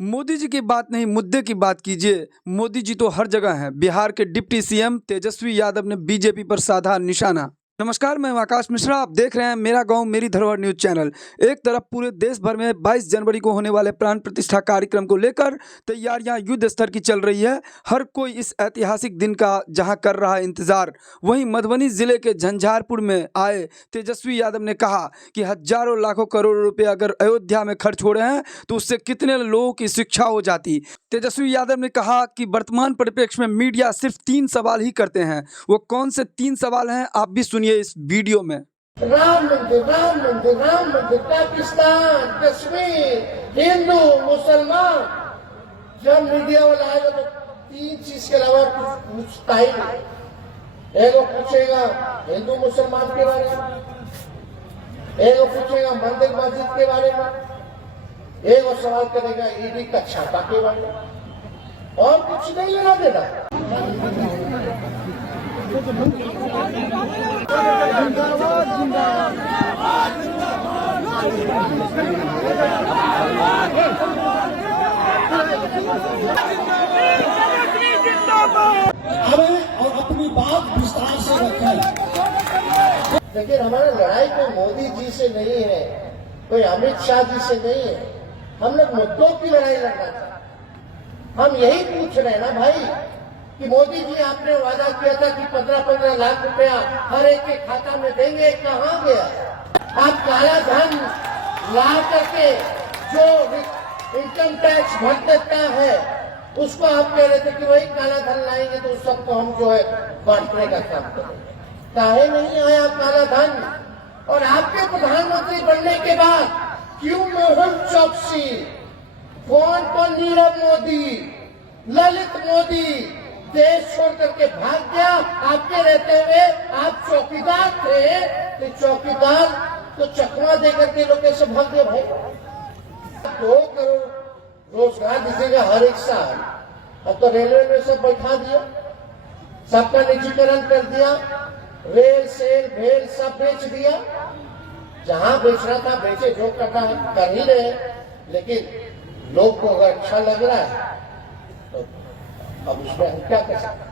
मोदी जी की बात नहीं, मुद्दे की बात कीजिए। मोदी जी तो हर जगह हैं। बिहार के डिप्टी सीएम तेजस्वी यादव ने बीजेपी पर साधा निशाना। नमस्कार, मैं आकाश मिश्रा, आप देख रहे हैं मेरा गांव मेरी धरोहर न्यूज चैनल। एक तरफ पूरे देश भर में 22 जनवरी को होने वाले प्राण प्रतिष्ठा कार्यक्रम को लेकर तैयारियां युद्ध स्तर की चल रही है। हर कोई इस ऐतिहासिक दिन का जहां कर रहा है इंतजार, वहीं मधुबनी जिले के झंझारपुर में आए तेजस्वी यादव ने कहा कि हजारों लाखों करोड़ रुपए अगर अयोध्या में खर्च हो रहे हैं तो उससे कितने लोगों की शिक्षा हो जाती। तेजस्वी यादव ने कहा कि वर्तमान परिप्रेक्ष्य में मीडिया सिर्फ 3 सवाल ही करते हैं। वो कौन से 3 सवाल हैं, आप भी सुनिए इस वीडियो में। राम मंदिर, राम मंदिर, राम मंदिर, पाकिस्तान, कश्मीर, हिंदू, मुसलमान। जब मीडिया वाला आएगा तो 3 चीज के अलावा कुछ पूछता ही नहीं। एक पूछेगा हिंदू मुसलमान के बारे में, एक पूछेगा मंदिर मस्जिद के बारे में, एक और सवाल करेगा ईडी का छापा के बारे में, और कुछ नहीं लेना देना। और अपनी बात विस्तार से रखें। लेकिन हमारी लड़ाई कोई मोदी जी से नहीं है, कोई अमित शाह जी से नहीं है। हम लोग मुद्दों की लड़ाई लड़ना चाहते। हम यही पूछ रहे हैं ना भाई कि मोदी जी आपने वादा किया था कि 15-15 लाख रुपया हर एक के खाता में देंगे, कहाँ गया? आप काला धन ला करके जो इनकम टैक्स भर देता है उसको आप कह रहे थे कि वही काला धन लाएंगे तो उस सबको हम जो है बांटने का काम करेंगे। काहे नहीं आया काला धन? और आपके प्रधानमंत्री बनने के बाद क्यों मोहन चौकसी, फोन पर नीरव मोदी, ललित मोदी देश छोड़ करके भाग गया? आपके रहते हुए आप चौकीदार थे, तो चौकीदार तो चकमा देकर के लोग कैसे भाग गए भाई? 2 करोड़ रोजगार दीजिएगा हर एक साल। अब तो रेलवे में सब बैठा दिया, सबका निजीकरण कर दिया, रेल सेल भेल सब बेच दिया। जहां बेचना था बेचे, जो करना है कर ही रहे। लेकिन लोग को अगर अच्छा लग रहा है तो अब उसमें हम क्या कर सकते?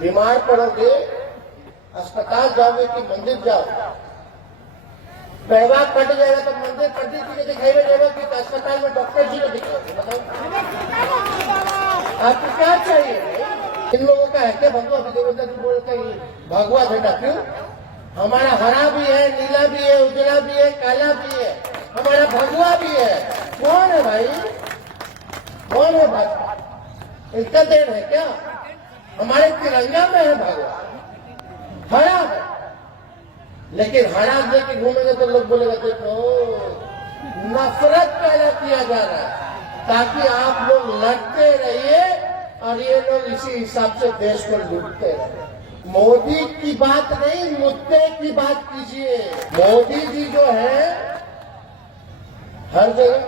बीमार पड़ोगे, अस्पताल जाओगे कि मंदिर जाओ? पैवा कट जाएगा तो मंदिर पंडित जी को दिखाई जाएगा कि अस्पताल में डॉक्टर जी को दिखाओगे? आपको क्या चाहिए? इन लोगों का है क्या भगवा विजय जी बोलते हैं भगवा झंडा? क्यों? हमारा हरा भी है, नीला भी है, उजला भी है, काला भी है, हमारा भगवा भी है। कौन है भाई? कौन है भाजपा? इनका देन है क्या? हमारे तिरंगा में है भगवा, हरा है। लेकिन हरा लेके घूमेंगे तो लोग बोलेगा देखो नफरत पैदा किया जा रहा है ताकि आप लोग लड़ते रहिए और ये लोग इसी हिसाब से देश को लूटते रहे। मोदी की बात नहीं, मुद्दे की बात कीजिए। मोदी जी जो है हर जगह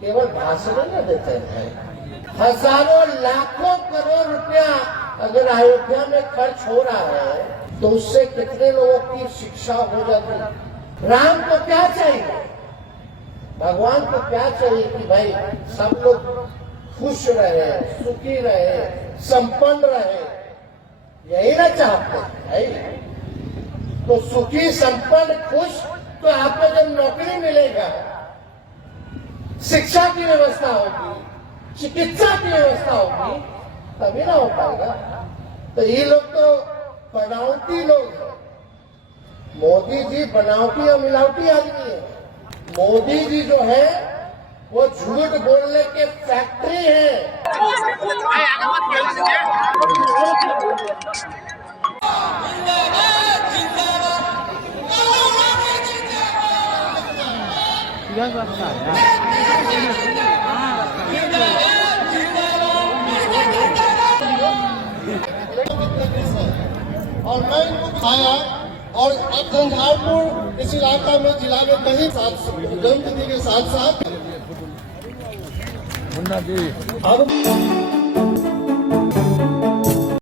केवल भाषण न देते हैं। हजारों लाखों करोड़ रुपया अगर अयोध्या में खर्च हो रहा है तो उससे कितने लोगों की शिक्षा हो जाती? राम को क्या चाहिए? भगवान को क्या चाहिए कि भाई सब लोग खुश रहे, सुखी रहे, संपन्न रहे? यही ना चाहते भाई। तो सुखी, संपन्न, खुश तो आपको जब नौकरी मिलेगा, शिक्षा की व्यवस्था होगी, चिकित्सा की व्यवस्था होगी, तभी ना हो पाएगा। तो ये लोग तो बनावटी लोग हैं। मोदी जी बनावटी और मिलावटी आदमी है। मोदी जी जो है वो झूठ बोलने के फैक्ट्री है। और मैं इनको दिखाया और अब झंझारपुर इस इलाका में जिला में कहीं जन्मतिथि के साथ साथ अब